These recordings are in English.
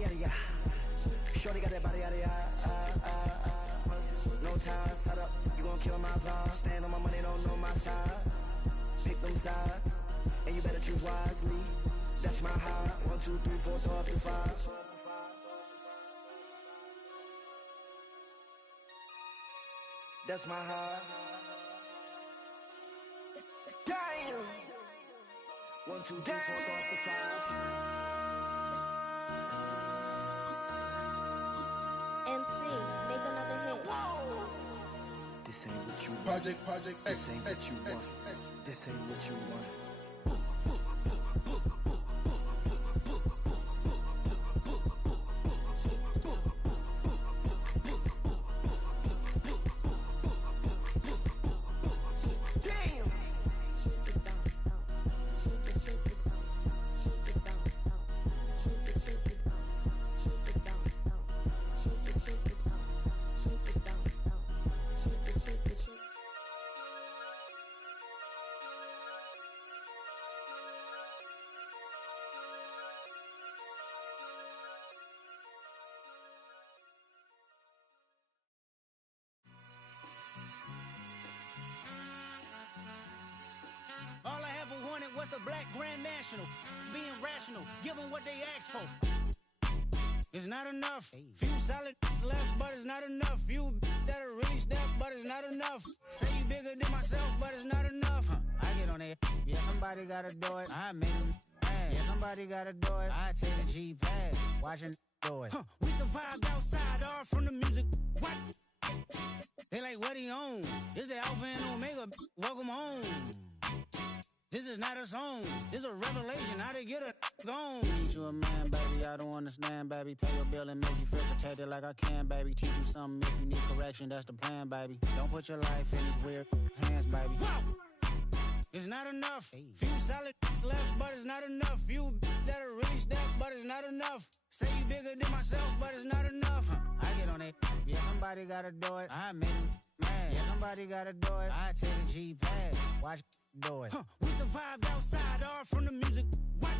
yada yada. Shorty got that body yada yada. No time, set up, you gon' kill my vibe. Stand on my money, don't know my size. Pick them sides, and you better choose wisely. That's my high. 1, 2, 3, 4, throw up to 5. That's my high. Damn. 1, 2, 3, 4, throw up to 5. MC, make another hit. Whoa. This ain't what you want. Project This ain't what you want. This ain't what you want. All I ever wanted was a black grand national. Being rational, give them what they ask for. It's not enough. Few solid left, but it's not enough. Few that'll really step, but it's not enough. Say you bigger than myself, but it's not enough. I get on it. Yeah, somebody gotta do it. I made him mad. Yeah, somebody gotta do it. I take a G-pad. Watching do it. We survived outside, all from the music. What? They like, what he on? This the Alpha and Omega. Welcome home. This is not a song. This is a revelation. How to get a gone. Teach you a man, baby. I don't understand, baby. Pay your bill and make you feel protected like I can, baby. Teach you something if you need correction. That's the plan, baby. Don't put your life in these weird hands, baby. Whoa! It's not enough. Few solid left, but it's not enough. Few that'll really step, but it's not enough. Say you bigger than myself, but it's not enough. I get on it. Yeah, somebody gotta do it. I made him mad. Yeah, somebody gotta do it. I take a G-pad. Watch do it. We survived outside, all from the music. What?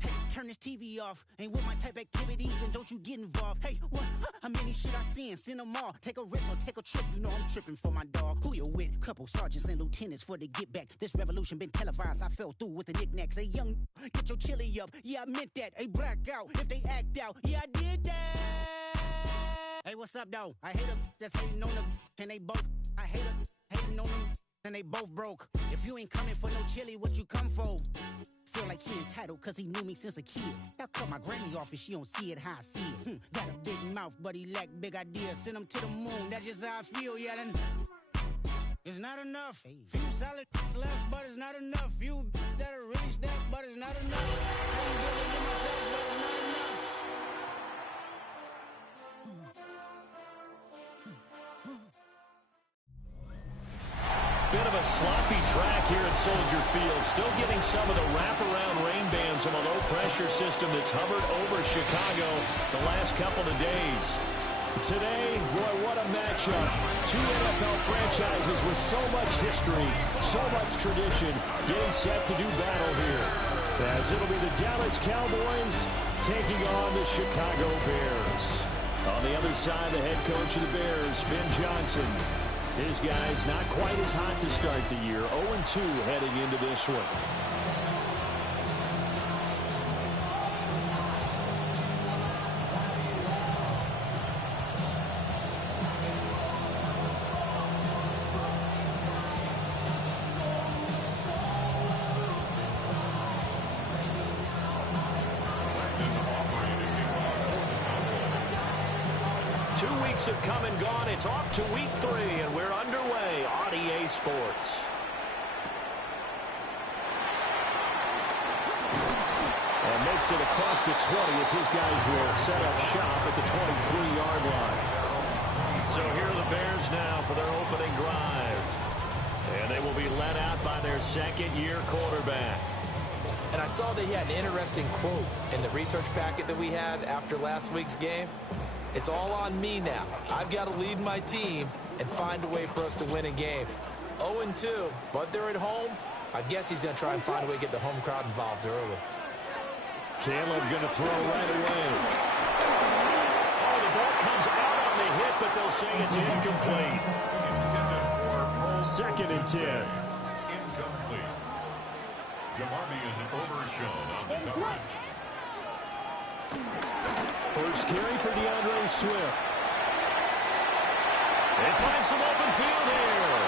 Hey, turn this TV off. Ain't with my type activities, then don't you get involved. Hey, what? How many shit I seen? Send them all. Take a risk or take a trip. You know I'm tripping for my dog. Who you with? Couple sergeants and lieutenants for the get back. This revolution been televised. I fell through with the knickknacks. Hey, young, get your chili up. Yeah, I meant that. Hey, black out if they act out. Yeah, I did that. Hey, what's up, though? I hate them that's hating on them. And they both. I hate them hating on them. And they both broke. If you ain't coming for no chili, what you come for? Feel like he entitled cause he knew me since a kid. I cut my granny off and she don't see it how I see it. Got a big mouth, but he lack big ideas. Send him to the moon, that's just how I feel, yelling. It's not enough. Few solid left, but it's not enough. Few that'll really step, but it's not enough. Say you bigger than myself, but it's not enough. Bit of a sloppy track here at Soldier Field. Still getting some of the wraparound rain bands from a low-pressure system that's hovered over Chicago the last couple of days. Today, boy, what a matchup. Two NFL franchises with so much history, so much tradition, getting set to do battle here. As it'll be the Dallas Cowboys taking on the Chicago Bears. On the other side, the head coach of the Bears, Ben Johnson. His guys not quite as hot to start the year. 0-2 heading into this one. 2 weeks have come and gone. It's off to week 3, and we're underway on EA Sports. And makes it across the 20 as his guys will set up shop at the 23-yard line. So here are the Bears now for their opening drive. And they will be led out by their second-year quarterback. And I saw that he had an interesting quote in the research packet that we had after last week's game. It's all on me now. I've got to lead my team and find a way for us to win a game. 0-2, but they're at home. I guess he's going to try and find a way to get the home crowd involved early. Caleb going to throw right away. comes out on the hit, but they'll say it's incomplete. 2nd and 10. Incomplete. Jamarvian Overshown on the coverage. First carry for DeAndre Swift. They find some open field here.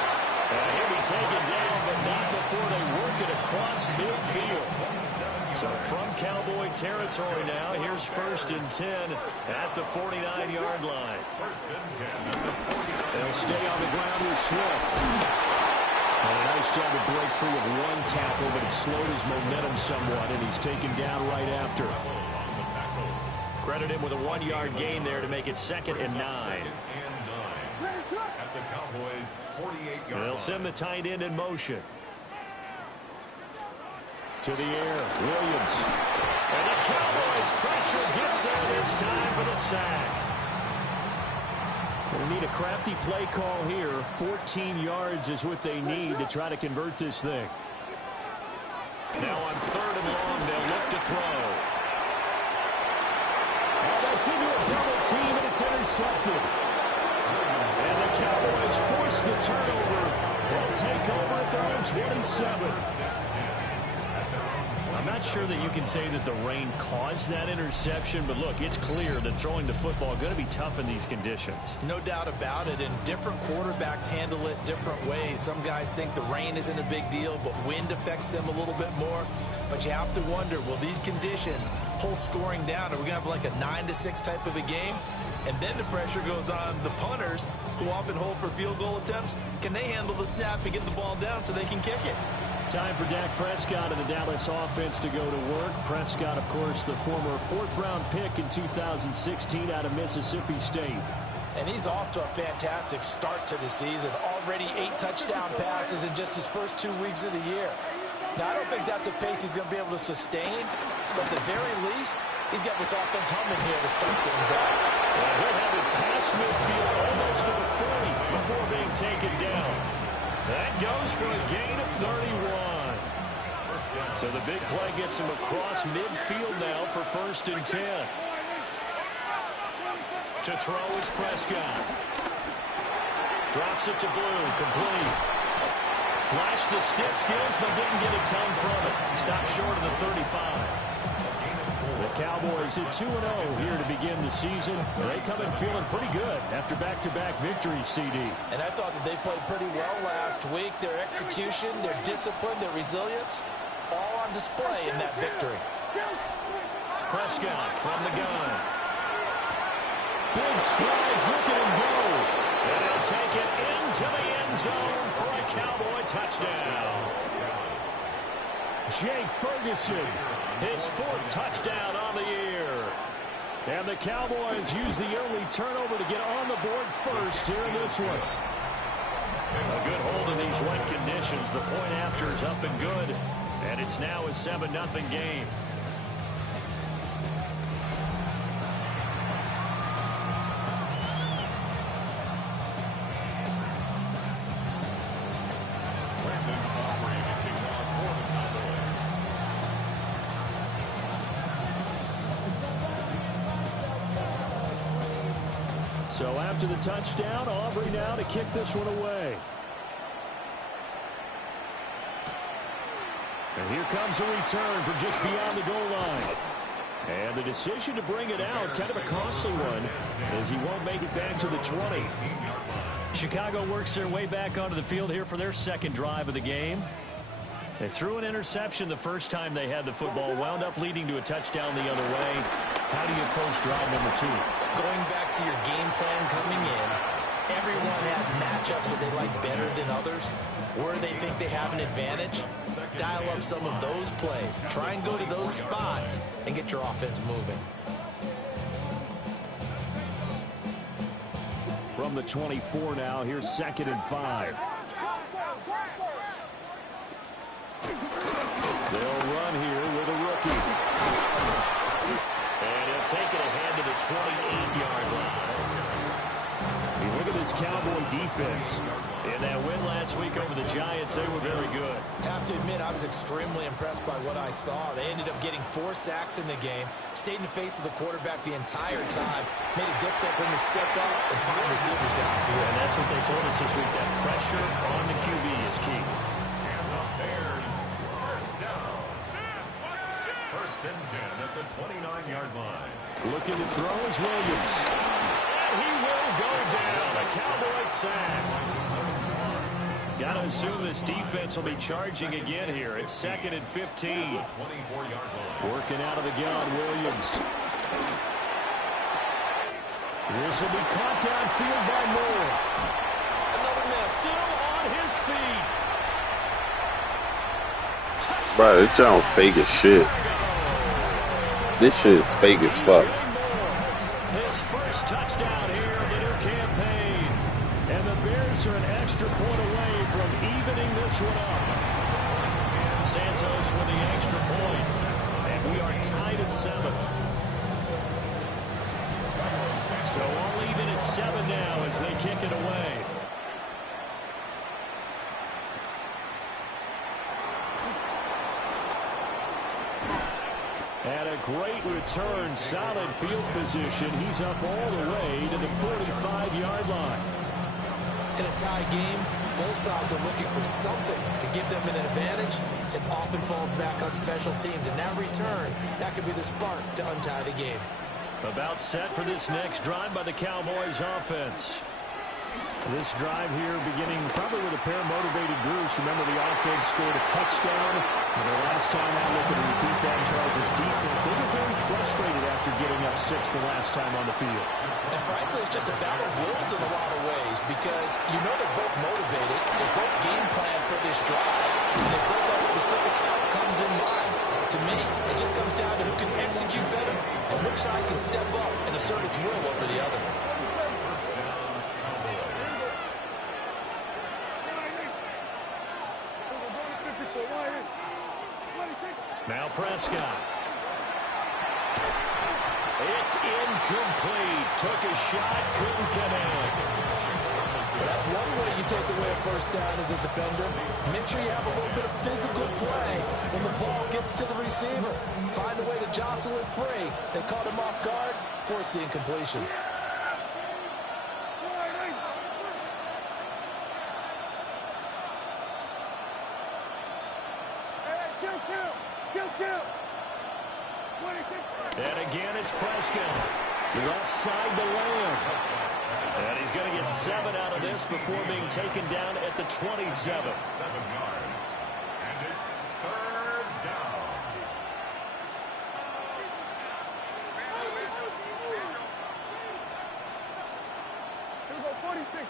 He'll be taken down, but not before they work it across midfield. So from Cowboy territory now, here's 1st and 10 at the 49-yard line. They'll stay on the ground with Swift. And a nice job to break free of one tackle, but it slowed his momentum somewhat, and he's taken down right after. Credit him with a 1-yard gain there to make it 2nd and 9. At the Cowboys' 48-yard line. They'll send the tight end in motion. To the air, Williams. And the Cowboys pressure gets there this time for the sack. They need a crafty play call here. 14 yards is what they need to try to convert this thing. Now on 3rd and long, they'll look to throw. Oh, that's into a double team, and it's intercepted. And the Cowboys force the turnover. They'll take over at their own 27. I'm not sure that you can say that the rain caused that interception, but look, it's clear that throwing the football is going to be tough in these conditions. No doubt about it, and different quarterbacks handle it different ways. Some guys think the rain isn't a big deal, but wind affects them a little bit more. But you have to wonder, will these conditions hold scoring down? Are we going to have like a 9-6 type of a game? And then the pressure goes on the punters, who often hold for field goal attempts. Can they handle the snap and get the ball down so they can kick it? Time for Dak Prescott and the Dallas offense to go to work. Prescott, of course, the former 4th-round pick in 2016 out of Mississippi State. And he's off to a fantastic start to the season. Already 8 touchdown passes in just his first 2 weeks of the year. Now, I don't think that's a pace he's going to be able to sustain, but at the very least, he's got this offense humming here to start things out. Well, he'll have it past midfield almost to the 40 before being taken down. That goes for a gain of 31. So the big play gets him across midfield now for 1st and 10. To throw is Prescott. Drops it to Blue, complete. Flashed the stiff skills, but didn't get a ton from it. Stopped short of the 35. The Cowboys at 2-0 here to begin the season. They come in feeling pretty good after back-to-back victories, CD. And I thought that they played pretty well last week. Their execution, their discipline, their resilience, all on display in that victory. Prescott from the gun. Big strides, look at him go. And they'll take it into the end zone for a Cowboy touchdown. Jake Ferguson, his 4th touchdown on the year. And the Cowboys use the early turnover to get on the board first here in this one. A good hold in these wet conditions. The point after is up and good. And it's now a 7-0 game. So after the touchdown, Aubrey now to kick this one away. And here comes a return from just beyond the goal line. And the decision to bring it out, kind of a costly one, as he won't make it back to the 20. Chicago works their way back onto the field here for their 2nd drive of the game. They threw an interception the first time they had the football, wound up leading to a touchdown the other way. How do you approach drive number 2? Going back to your game plan coming in, everyone has matchups that they like better than others, where they think they have an advantage. Dial up some of those plays. Try and go to those spots and get your offense moving. From the 24 now, here's 2nd and 5. They'll run here with a rookie. And he'll take it ahead to the 28-yard line. You look at this Cowboy defense. In that win last week over the Giants, they were very good. I have to admit, I was extremely impressed by what I saw. They ended up getting 4 sacks in the game, stayed in the face of the quarterback the entire time, made it difficult for him to step up and find receivers downfield. And that's what they told us this week, that pressure on the QB is key. And the Bears first down. First and 10 at the 29-yard line. Looking to throw is Williams. And he will go down. A Cowboy sack. Got to assume this defense will be charging again here. It's 2nd and 15. 24-yard line. Working out of the gun, Williams. This will be caught downfield by Moore. Another miss. Still on his feet. Touchdown. Bro, this sounds fake as shit. This shit is fake as fuck. His first touchdown here of the new campaign. And the Bears are an extra point away from evening this one up. Santos with the extra point. And we are tied at 7. So all even at 7 now as they kick it away. And a great return, solid field position. He's up all the way to the 45-yard line. In a tie game, both sides are looking for something to give them an advantage. It often falls back on special teams. And that return, that could be the spark to untie the game. About set for this next drive by the Cowboys offense. This drive here beginning probably with a pair of motivated groups. Remember, the offense scored a touchdown. And the last time out, looking to repeat that, Charles' defense, they were very frustrated after getting up 6 the last time on the field. And frankly, it's just a battle of wills in a lot of ways because you know they're both motivated. They both game plan for this drive. And they both have specific outcomes in mind. To me, it just comes down to who can execute better and which side can step up and assert its will over the other. Now Prescott. It's incomplete. Took a shot, couldn't connect. That's one way you take away a first down as a defender. Make sure you have a little bit of physical play when the ball gets to the receiver. Find a way to jostle it free. They caught him off guard, force the incompletion. And again, it's Prescott. Left side to Lamb. And he's going to get 7 out of this before being taken down at the 27. 7 yards. And it's 3rd down. Here we go, 46.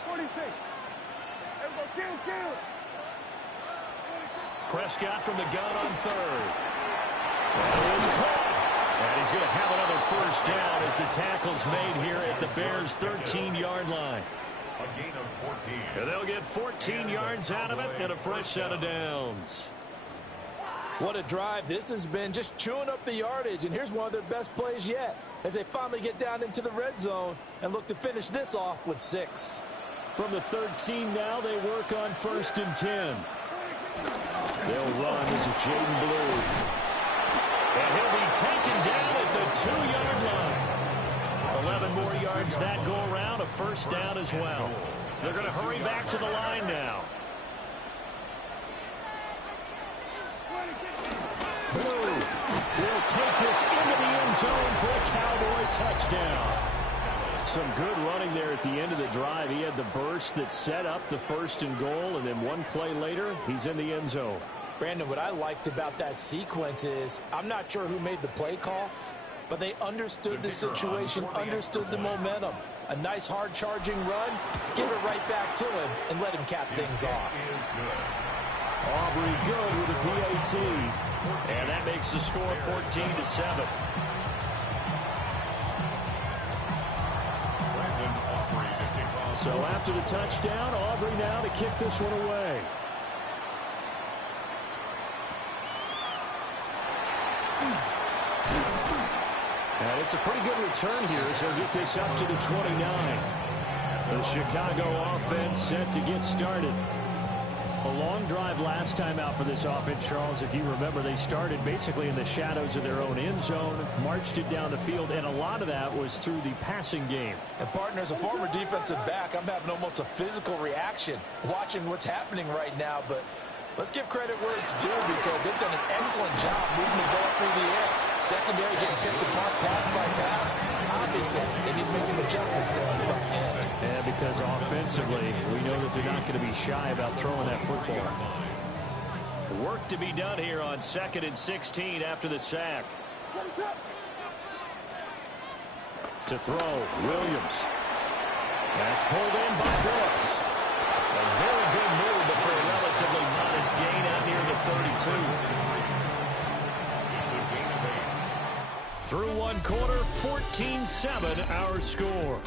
Here we go, kill. Prescott from the gun on 3rd. That is caught. And he's going to have another first down as the tackle's made here at the Bears' 13-yard line. A gain of 14. And they'll get 14 yards out of it and a fresh set of downs. What a drive this has been, just chewing up the yardage. And here's one of their best plays yet as they finally get down into the red zone and look to finish this off with 6. From the 13 now, they work on 1st and 10. They'll run. This is Jaden Blue. And he'll be taken down at the 2-yard line. 11 more yards that go around, a first down as well. They're going to hurry back to the line now. Blue will take this into the end zone for a Cowboy touchdown. Some good running there at the end of the drive. He had the burst that set up the 1st and goal, and then one play later, he's in the end zone. Brandon, what I liked about that sequence is I'm not sure who made the play call, but they understood the situation, understood the momentum. A nice hard-charging run, give it right back to him, and let him cap things off. Aubrey good with a PAT. And that makes the score 14-7. So after the touchdown, Aubrey now to kick this one away. And it's a pretty good return here, so he'll get this up to the 29. The Chicago offense set to get started. A long drive last time out for this offense, Charles. If you remember, they started basically in the shadows of their own end zone, marched it down the field, and a lot of that was through the passing game. And, partner, as a former defensive back, I'm having almost a physical reaction watching what's happening right now. But let's give credit where it's due because they've done an excellent job moving the ball through the air. Secondary getting picked apart pass by pass. Obviously, they need to make some adjustments there on the back end. Yeah, because offensively, we know that they're not going to be shy about throwing that football. Work to be done here on 2nd and 16 after the sack. To throw, Williams. That's pulled in by Brooks. A very good move, but for a relatively modest gain out near the 32. Through one quarter, 14-7 our score.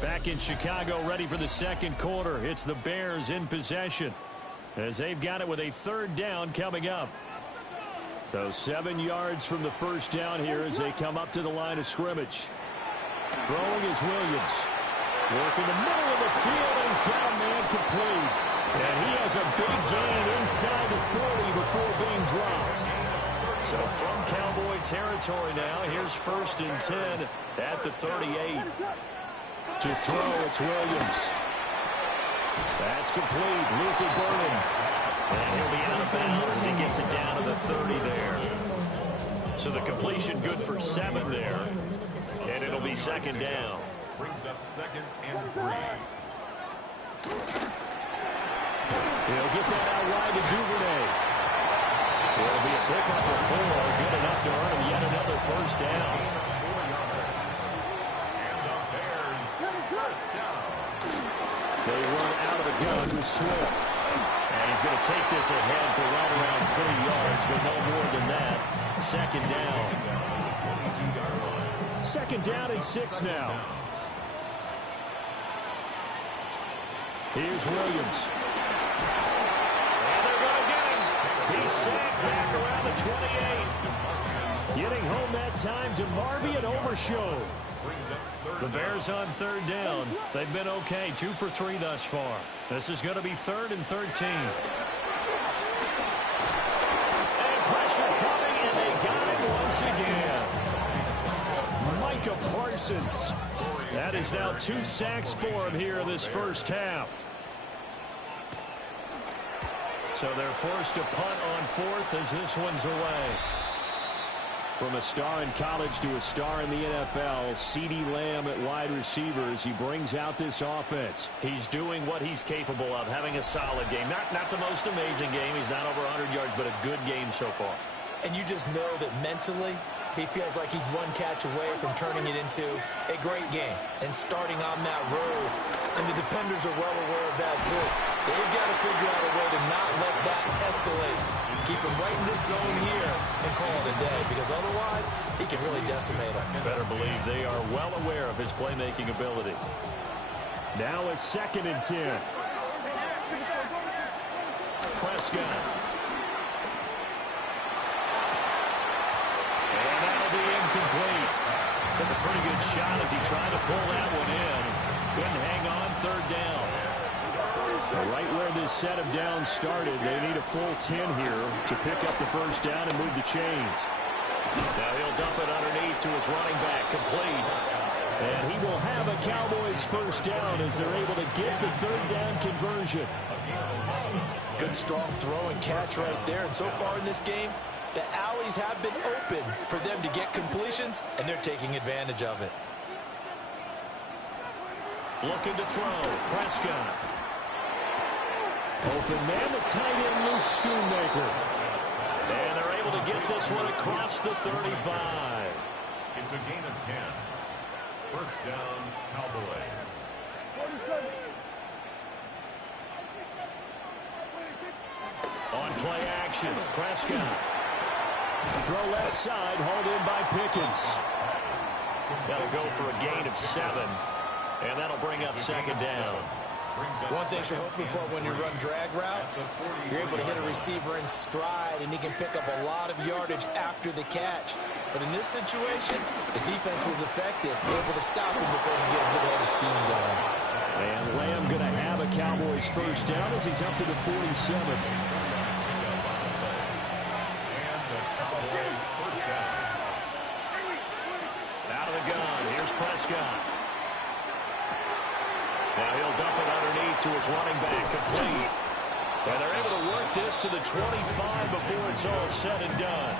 Back in Chicago, ready for the second quarter. It's the Bears in possession as they've got it with a 3rd down coming up. So 7 yards from the first down here as they come up to the line of scrimmage. Throwing is Williams. Working the middle of the field, and he's got a man complete. And he has a big gain inside the 40 before being dropped. So from Cowboy territory now, here's 1st and 10 at the 38. To throw, it's Williams. That's complete. Luther Burden. And he'll be out of bounds as he gets it down to the 30 there. So the completion good for 7 there. And it'll be 2nd down. Brings up 2nd and 3. He'll get that out wide to Duvernay. It'll be a pickup of 4. Good enough to earn him yet another 1st down. They run out of the gun with Swift. And he's going to take this ahead for right around 3 yards, but no more than that. 2nd down. 2nd down and 6 now. Here's Williams. And they're going to get him. He's sacked back around the 28. Getting home that time to Marby and Overshow. The Bears on 3rd down. They've been okay, 2 for 3 thus far. This is going to be 3rd and 13. And pressure coming, and they got it once again. Micah Parsons. That is now 2 sacks for him here in this first half. So they're forced to punt on 4th as this one's away. From a star in college to a star in the NFL, CeeDee Lamb at wide receivers. He brings out this offense. He's doing what he's capable of, having a solid game. Not the most amazing game. He's not over 100 yards, but a good game so far. And you just know that mentally, he feels like he's one catch away from turning it into a great game and starting on that road. And the defenders are well aware of that, too. They've got to figure out a way to not let that escalate. Keep him right in this zone here and call it a day, because otherwise he can really decimate them. Better believe they are well aware of his playmaking ability. Now it's 2nd and 10. Prescott. And that'll be incomplete. Took a pretty good shot as he tried to pull that one in. Couldn't hang on, 3rd down. Right where this set of downs started, they need a full 10 here to pick up the 1st down and move the chains. Now he'll dump it underneath to his running back, complete. And he will have a Cowboys 1st down as they're able to get the 3rd down conversion. Good strong throw and catch right there. And so far in this game, the alleys have been open for them to get completions, and they're taking advantage of it. Looking to throw, Prescott. Open man, the tight end, Luke Schoonmaker. And they're able to get this one across the 35. It's a gain of 10. 1st down, Cowboys. On play action, Prescott. Throw left side, hauled in by Pickens. That'll go for a gain of 7. And that'll bring up 2nd down. One thing you're hoping for when you run drag routes, you're able to hit a receiver in stride, and he can pick up a lot of yardage after the catch. But in this situation, the defense was effective, able to stop him before he get a good head of steam going. And Lamb going to have a Cowboys first down as he's up to the 47. Out of the gun, here's Prescott. Now he'll dump it underneath to his running back, complete. And they're able to work this to the 25 before it's all said and done.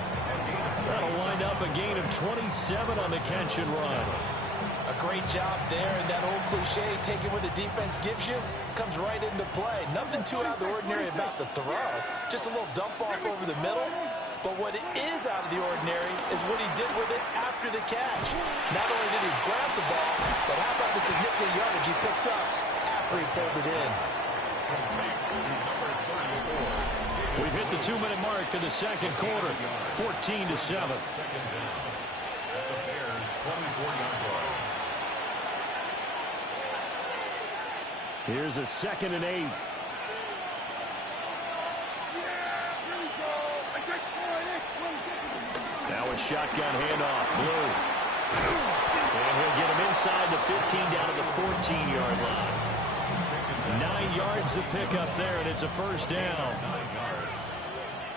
That'll wind up a gain of 27 on the catch and run. A great job there, and that old cliche, taking what the defense gives you, comes right into play. Nothing too out of the ordinary about the throw. Just a little dump off over the middle. But what is out of the ordinary is what he did with it after the catch. Not only did he grab the ball, but how about the significant yardage he picked up after he pulled it in. We've hit the 2-minute mark in the second quarter, 14-7. Here's a 2nd and 8. Now a shotgun handoff, Blue. And he'll get him inside the 15 down to the 14-yard line. 9 yards to pick up there, and it's a first down.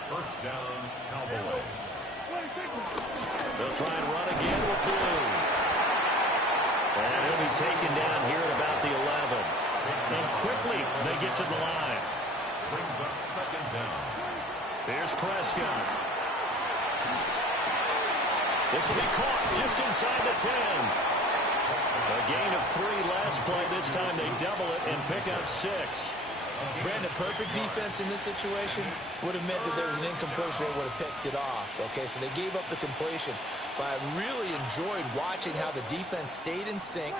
First down, Cowboys. They'll try and run again with Blue. And he'll be taken down here at about the 11. And quickly they get to the line. Brings up 2nd down. Here's Prescott. This will be caught just inside the 10. A gain of 3 last play. This time they double it and pick up 6. Brandon, perfect defense in this situation would have meant that there was an incompletion. They would have picked it off. Okay, so they gave up the completion. But I really enjoyed watching how the defense stayed in sync,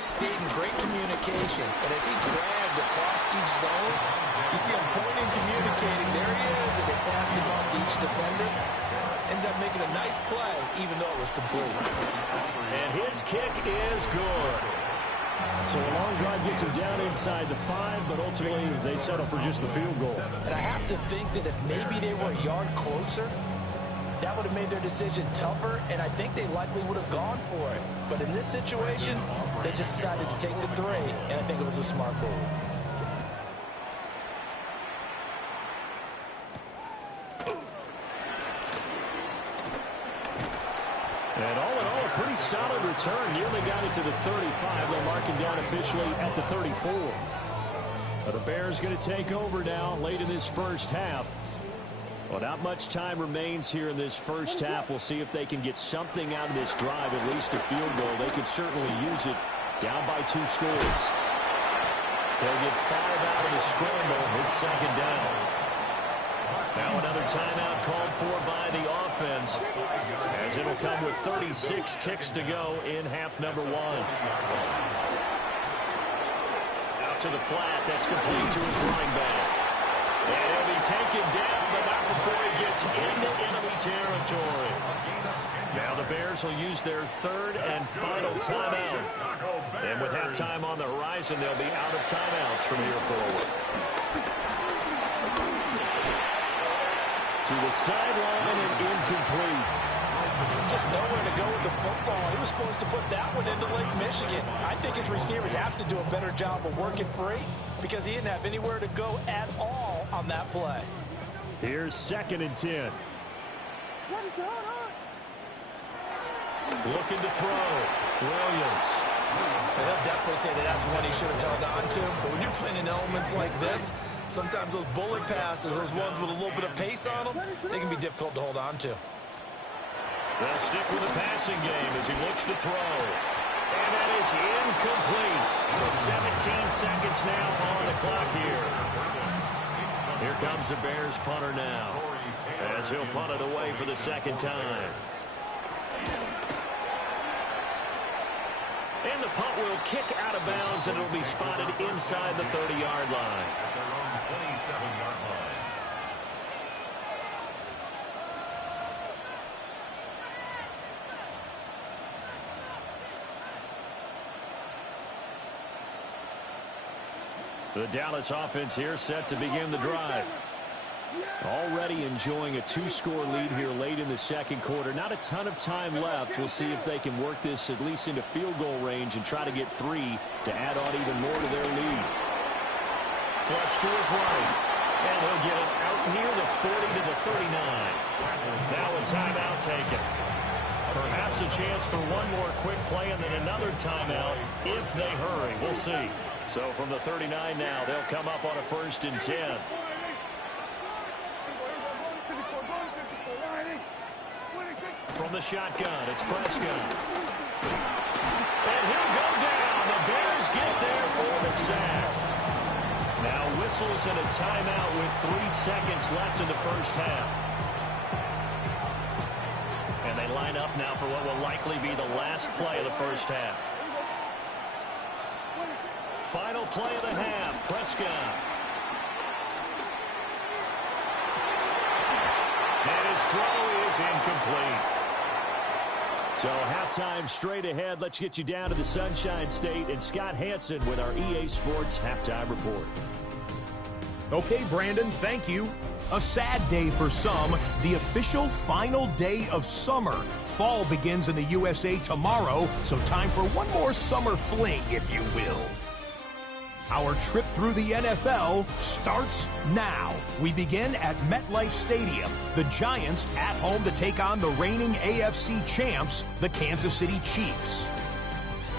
stayed in great communication. And as he dragged across each zone, you see him pointing, communicating. There he is, and they passed him off to each defender. Ended up making a nice play, even though it was complete. And his kick is good. So a long drive gets him down inside the 5, but ultimately they settle for just the field goal. And I have to think that if maybe they were a yard closer, that would have made their decision tougher, and I think they likely would have gone for it. But in this situation, they just decided to take the 3, and I think it was a smart move. And all in all, a pretty solid return. Nearly got it to the 35. They'll mark him down officially at the 34. But the Bears going to take over now late in this first half. Well, not much time remains here in this first half. We'll see if they can get something out of this drive, at least a field goal. They could certainly use it. Down by 2 scores. They'll get 5 out of the scramble. It's 2nd down. Now another timeout called for by the offense, as it'll come with 36 ticks to go in half number 1. Out to the flat. That's complete to his running back. And he'll be taken down, but not before he gets into enemy territory. Now the Bears will use their 3rd and final timeout. And with halftime on the horizon, they'll be out of timeouts from here forward. To the sideline and incomplete. Just nowhere to go with the football. He was supposed to put that one into Lake Michigan. I think his receivers have to do a better job of working free because he didn't have anywhere to go at all on that play. Here's 2nd and 10. Looking to throw. Williams. He'll definitely say that that's one he should have held on to. But when you're playing in elements like this, sometimes those bullet passes, those ones with a little bit of pace on them, they can be difficult to hold on to. They'll stick with the passing game as he looks to throw. And that is incomplete. So 17 seconds now on the clock here. Here comes the Bears punter now, as he'll punt it away for the 2nd time. And the punt will kick out of bounds, and it'll be spotted inside the 30-yard line. 27-yard line. The Dallas offense here set to begin the drive. Already enjoying a 2-score lead here late in the second quarter. Not a ton of time left. We'll see if they can work this at least into field goal range and try to get 3 to add on even more to their lead. Flush to his right. And he'll get it out near the 40 to the 39. Now a timeout taken. Perhaps a chance for one more quick play and then another timeout if they hurry. We'll see. So from the 39 now, they'll come up on a 1st and 10. From the shotgun, it's Prescott. And he'll go down. The Bears get there for the sack. Now whistles and a timeout with 3 seconds left in the first half. And they line up now for what will likely be the last play of the first half. Final play of the half, Prescott. And his throw is incomplete. So halftime straight ahead. Let's get you down to the Sunshine State and Scott Hansen with our EA Sports Halftime Report. Okay, Brandon, thank you. A sad day for some, the official final day of summer. Fall begins in the USA tomorrow, so time for one more summer fling, if you will. Our trip through the NFL starts now. We begin at MetLife Stadium. The Giants at home to take on the reigning AFC champs, the Kansas City Chiefs.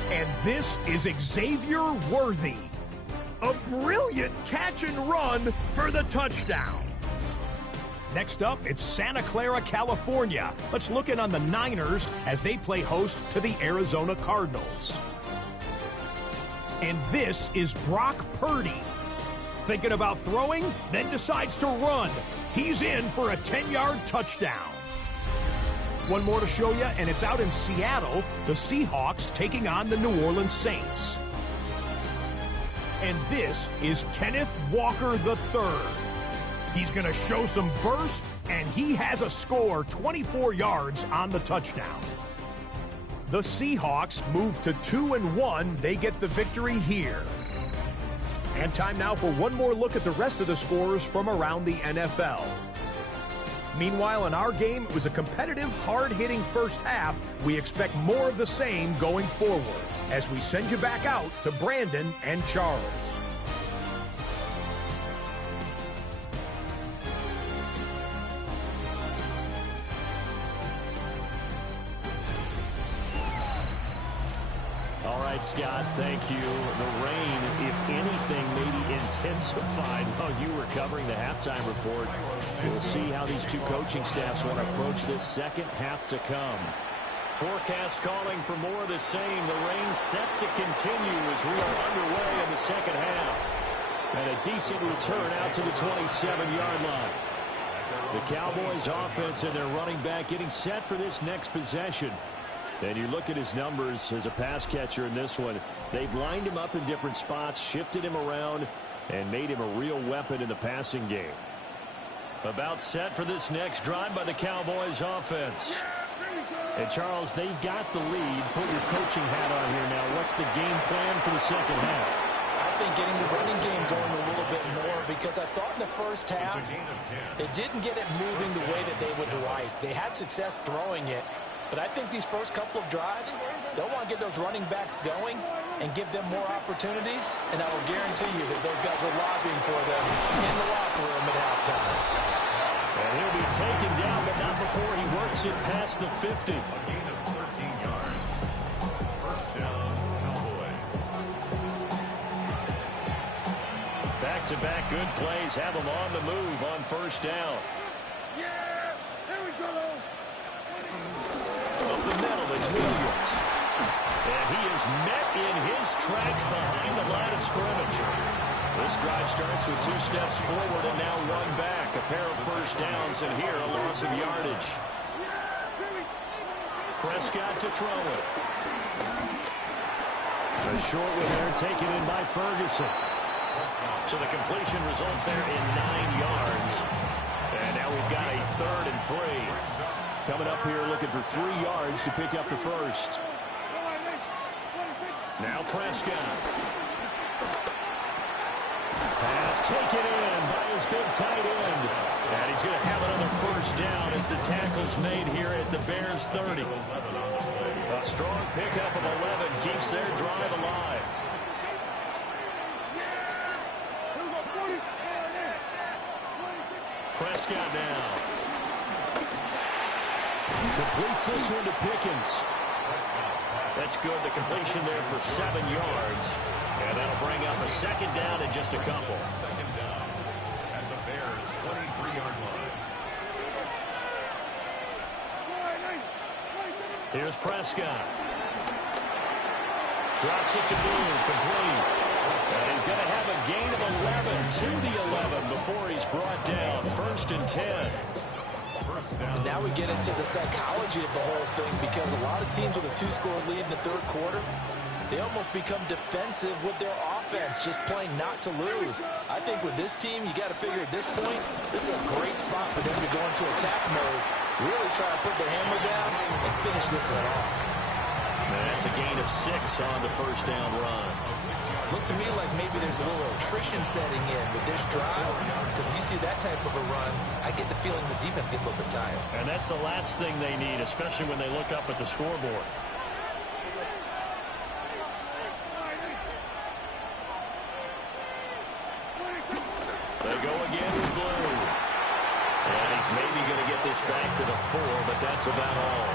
And this is Xavier Worthy. A brilliant catch and run for the touchdown. Next up, it's Santa Clara, California. Let's look in on the Niners as they play host to the Arizona Cardinals. And this is Brock Purdy. Thinking about throwing, then decides to run. He's in for a 10-yard touchdown. One more to show you, and it's out in Seattle. The Seahawks taking on the New Orleans Saints. And this is Kenneth Walker III. He's going to show some burst, and he has a score, 24 yards on the touchdown. The Seahawks move to 2-1. They get the victory here. And time now for one more look at the rest of the scores from around the NFL. Meanwhile, in our game, it was a competitive, hard-hitting first half. We expect more of the same going forward as we send you back out to Brandon and Charles. All right, Scott, thank you. The rain, if anything, maybe intensified while you were covering the halftime report. We'll see how these two coaching staffs want to approach this second half to come. Forecast calling for more of the same. The rain set to continue as we are underway in the second half. And a decent return out to the 27-yard line. The Cowboys offense and their running back getting set for this next possession. And you look at his numbers as a pass catcher in this one. They've lined him up in different spots, shifted him around, and made him a real weapon in the passing game. About set for this next drive by the Cowboys offense. And Charles, they've got the lead. Put your coaching hat on here now. What's the game plan for the second half? I think getting the running game going a little bit more, because I thought in the first half they didn't get it moving the way that they would like. They had success throwing it. But I think these first couple of drives, they'll want to get those running backs going and give them more opportunities. And I will guarantee you that those guys were lobbying for them in the locker room at halftime. And he'll be taken down, but not before he works it past the 50. Back-to-back good plays have them on the move on first down. Yeah, here we go. Up the middle, it's Williams. And he is met in his tracks behind the line of scrimmage. This drive starts with 2 steps forward and now 1 back. A pair of first downs, and here a loss of yardage. Prescott to throw it. A short one there, taken in by Ferguson. So the completion results there in 9 yards. And now we've got a 3rd and 3. Coming up here looking for 3 yards to pick up the first. Now Prescott. Pass taken in by his big tight end. And he's going to have another first down as the tackle's made here at the Bears 30. A strong pickup of 11 keeps their drive alive. Prescott now. Completes this one to Pickens. That's good. The completion there for 7 yards. And that'll bring up a second down in just a couple. Second down at the Bears' 23-yard line. Here's Prescott. Drops it to Boone. Complete. And he's going to have a gain of 11 to the 11 before he's brought down. 1st and 10. And now we get into the psychology of the whole thing, because a lot of teams with a 2-score lead in the 3rd quarter, they almost become defensive with their offense, just playing not to lose. I think with this team, you got to figure at this point, this is a great spot for them to go into attack mode, really try to put the hammer down and finish this one off. And that's a gain of 6 on the first down run. Looks to me like maybe there's a little attrition setting in with this drive, because when you see that type of a run, I get the feeling the defense gets a little bit tired. And that's the last thing they need, especially when they look up at the scoreboard. They go again with Blue. And he's maybe going to get this back to the 4, but that's about all.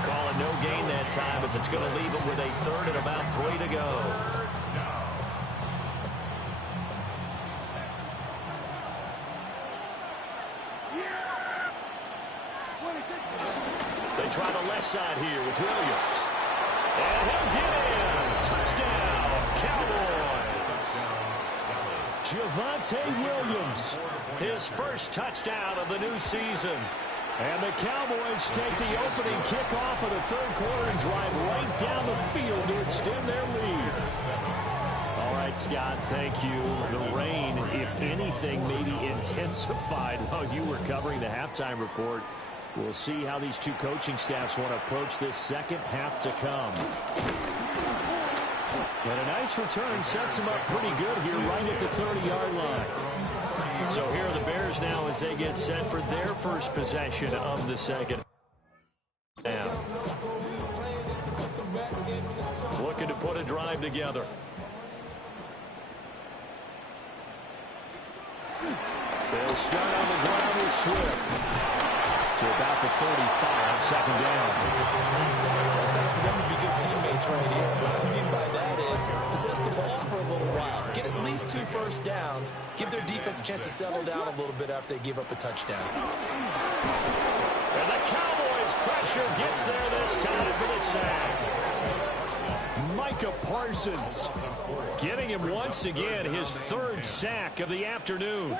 Calling no gain that time, as it's going to leave him with a 3rd and about 3 to go. They try the left side here with Williams. And he'll get in. Touchdown, Cowboys. Javonte Williams, his first touchdown of the new season. And the Cowboys take the opening kickoff of the 3rd quarter and drive right down the field to extend their lead. All right, Scott, thank you. The rain, if anything, maybe intensified while you were covering the halftime report. We'll see how these two coaching staffs want to approach this second half to come. And a nice return sets them up pretty good here right at the 30-yard line. So here are the Bears now as they get set for their first possession of the second half. Looking to put a drive together. They'll start on the ground with Swift. To about the 35, second down. It's time for them to be good teammates right here. What I mean by that is possess the ball for a little while. Get at least 2 first downs. Give their defense a chance to settle down a little bit after they give up a touchdown. And the Cowboys' pressure gets there this time for the sack. Micah Parsons getting him once again his 3rd sack of the afternoon.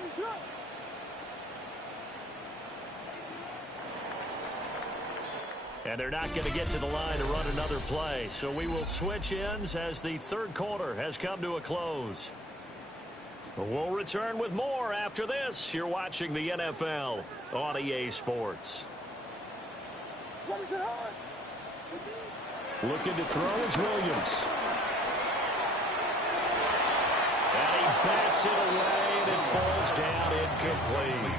And they're not going to get to the line to run another play. So we will switch ends as the 3rd quarter has come to a close. We'll return with more after this. You're watching the NFL on EA Sports. Looking to throw is Williams. And he bats it away, and it falls down incomplete.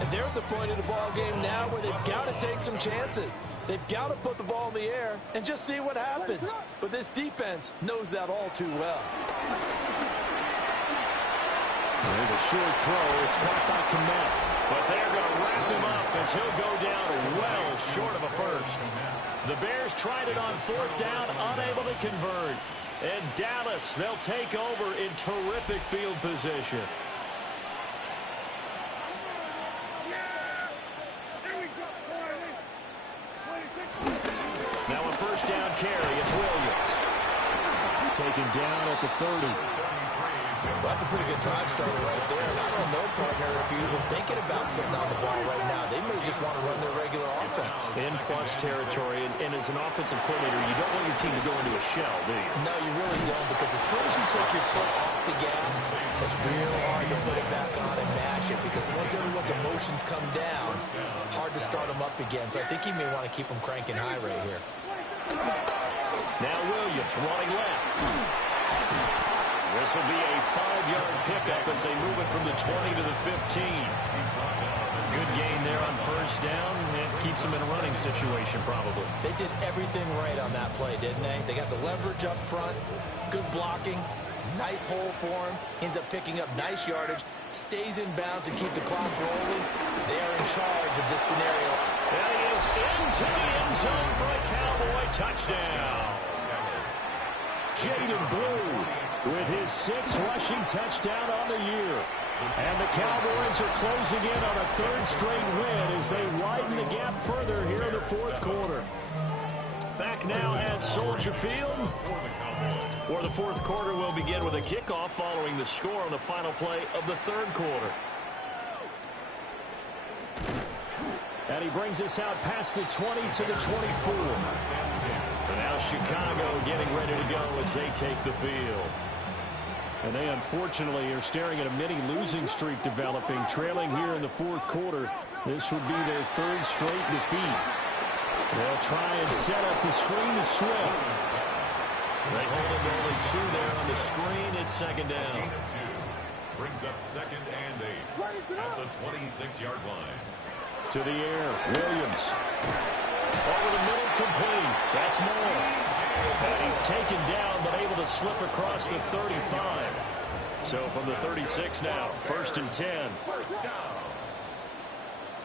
And they're at the point of the ball game now where they've got to take some chances. They've got to put the ball in the air and just see what happens. But this defense knows that all too well. There's a short throw. It's caught by Kmet. But they're going to wrap him up as he'll go down well short of a first. The Bears tried it on 4th down, unable to convert. And Dallas, they'll take over in terrific field position. Now a first down carry. It's Williams. Taken down at the 30. Well, that's a pretty good drive starter right there. And I don't know, partner, if you're even thinking about sitting on the ball right now. They may just want to run their regular offense. In plus territory. And as an offensive coordinator, you don't want your team to go into a shell, do you? No, you really don't, because as soon as you take your foot off the gas, it's real hard to put it back on and mash it, because once everyone's emotions come down, hard to start them up again. So I think you may want to keep them cranking high right here. Now Williams running left. This will be a 5-yard pickup as they move it from the 20 to the 15. Good gain there on first down. It keeps them in a running situation, probably. They did everything right on that play, didn't they? They got the leverage up front, good blocking, nice hole for him, ends up picking up nice yardage, stays in bounds and keep the clock rolling. They are in charge of this scenario. And he is into the end zone for a Cowboy touchdown. Jaden Blue with his 6th rushing touchdown on the year. And the Cowboys are closing in on a 3rd straight win as they widen the gap further here in the 4th quarter. Back now at Soldier Field, where the 4th quarter will begin with a kickoff following the score on the final play of the 3rd quarter. And he brings us out past the 20 to the 24. And now Chicago getting ready to go as they take the field. And they unfortunately are staring at a mini losing streak developing, trailing here in the 4th quarter. This would be their 3rd straight defeat. They'll try and set up the screen to Swift. They hold him only 2 there on the screen. It's 2nd down. Brings up 2nd and 8 at the 26-yard line. To the air, Williams. Over the middle, complete. That's Moore. And he's taken down, but able to slip across the 35. So from the 36 now, 1st and 10. First down.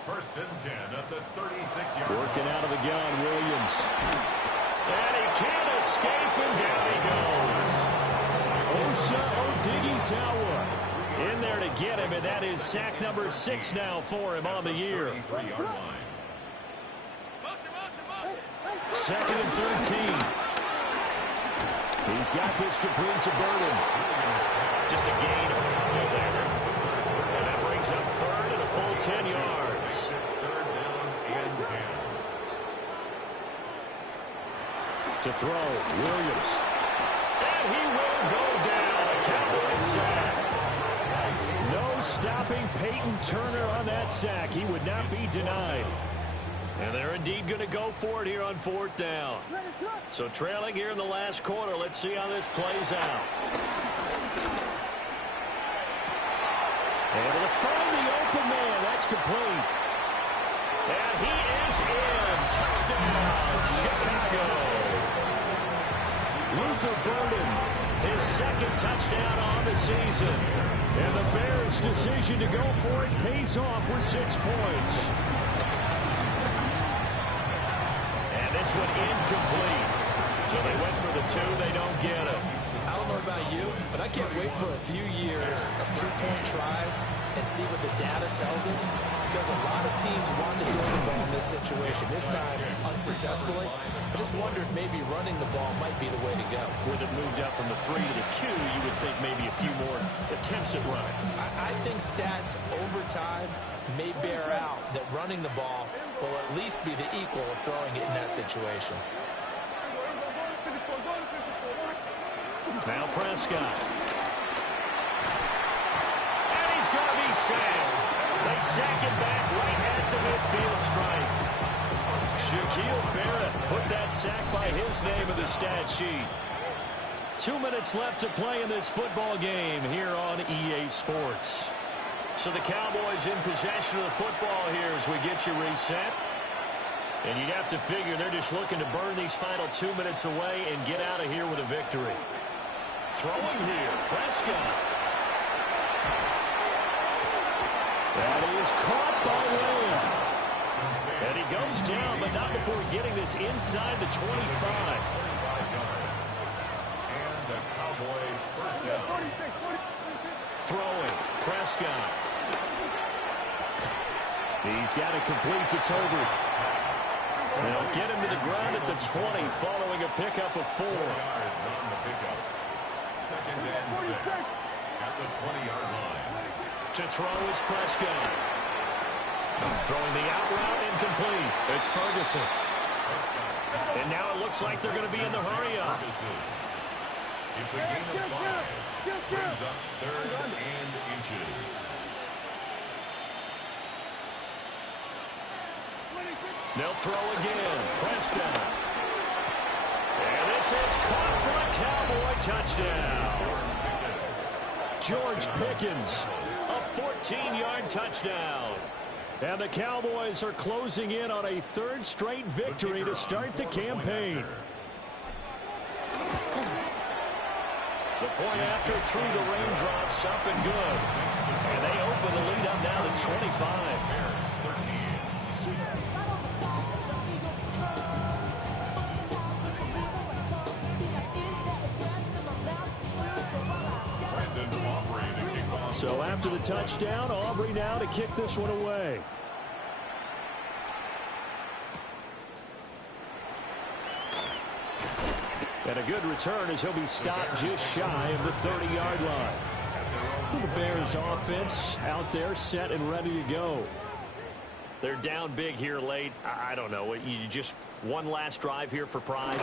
1st and 10 at the 36-yard line. Working out of the gun, Williams. And he can't escape, and down he goes. Osa Odighizuwa in there to get him, and that is sack number 6 now for him on the year. 33-yard line. 2nd and 13. He's got this complete to Burden. Just a gain of a couple there. And that brings up 3rd and a full 10 yards. 3rd down and 10. To throw, Williams. And he will go down. A Cowboy sack. No stopping Peyton Turner on that sack. He would not be denied. And they're indeed going to go for it here on 4th down. So trailing here in the last quarter. Let's see how this plays out. Able to find the open man. That's complete. And he is in. Touchdown, Chicago. Luther Burden, his 2nd touchdown on the season. And the Bears' decision to go for it pays off with 6 points. This one incomplete. So they went for the 2. They don't get it. I don't know about you, but I can't wait for a few years of 2-point tries and see what the data tells us, because a lot of teams want to throw the ball in this situation. This time, unsuccessfully. I just wonder if maybe running the ball might be the way to go. With it moved up from the 3 to the 2, you would think maybe a few more attempts at running. I think stats over time may bear out that running the ball will at least be the equal of throwing it in that situation. Now Prescott. And he's going to be sacked. They sack him back right at the midfield stripe. Shaquille Barrett put that sack by his name in the stat sheet. 2 minutes left to play in this football game here on EA Sports. So the Cowboys in possession of the football here as we get you reset. And you'd have to figure they're just looking to burn these final 2 minutes away and get out of here with a victory. Throwing here, Prescott. That is caught by Lamb. And he goes down, but not before getting this inside the 25. And the Cowboy first down. Throwing, Prescott. He's got it complete to Tolbert. They'll get him to the ground at the 20 following a pickup of 4. 4 yards on the pickup. 2nd and 6 at the 20-yard line. To throw is Prescott. Throwing the out route, incomplete. It's Ferguson. And now it looks like they're going to be in the hurry up. It's a gain of 5. Brings up 3rd and inches. They'll throw again. Prescott. And this is caught for a Cowboy touchdown. George Pickens. A 14-yard touchdown. And the Cowboys are closing in on a third straight victory to start the campaign. The point after through the raindrops, up and good. And they open the lead up now to 25. So after the touchdown, Aubrey now to kick this one away. And a good return as he'll be stopped just shy of the 30-yard line. The Bears offense out there set and ready to go. They're down big here late. I don't know. You just one last drive here for pride.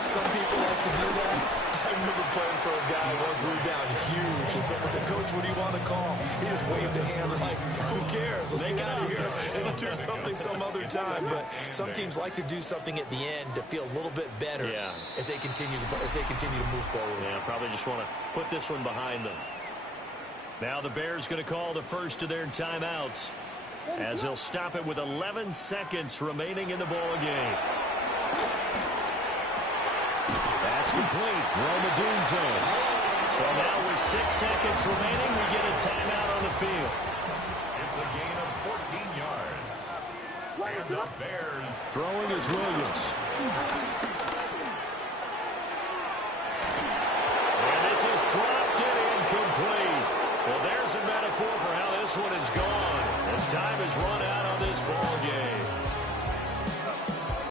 Some people like to do that. I remember playing for a guy once. We were down huge, and someone said, "Coach, what do you want to call?" He just waved a hand like, "Who cares? Let's get out of here and do something some other time." But some teams like to do something at the end to feel a little bit better as they continue to move forward. Yeah, probably just want to put this one behind them. Now the Bears going to call the first of their timeouts, as he'll stop it with 11 seconds remaining in the ball game. That's complete. Rome Odunze. So now with 6 seconds remaining, we get a timeout on the field. It's a gain of 14 yards. And the Bears. Throwing is Williams.